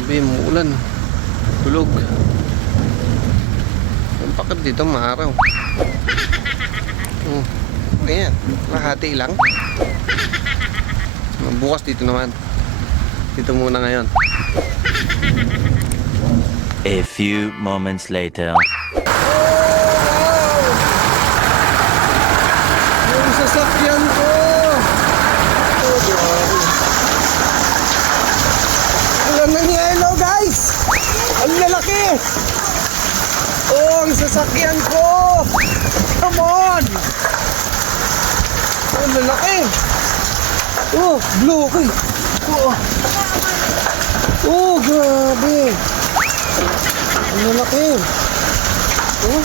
Grabe, umuulan. Tulog. Ang pakit dito, maaraw. Ayan, lahati lang. Bukas dito naman. Dito muna ngayon. A few moments later. Yung sasakyan ko! Oh, grabe. Ulan ng yelo, guys! Ang lalaki! Oh, ang sasakyan ko! Come on! Oh, ang lalaki! Oh, blue ko eh! Oh, grabe! Ang lalaki! Oh,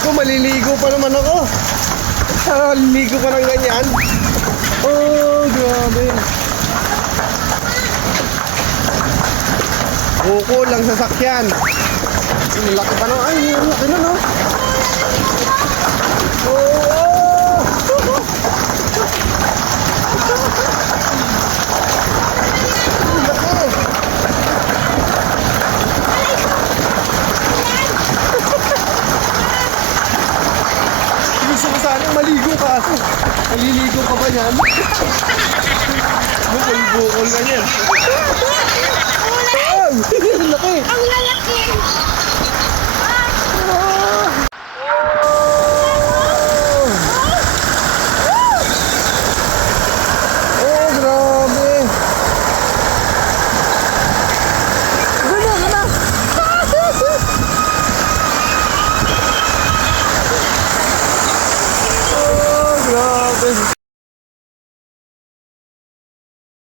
kung maliligo pa naman ako! Maliligo pa ng ganyan! Oh, grabe! Buko lang sasakyan! Ang laki pa naman! Ay, ang laki na, no? Oh! Ang laki! Gusto ko sana maligo ka. Maliligo ka ba yan? Bukol-bukol ka niyan. Ang laki! Ang lalaki!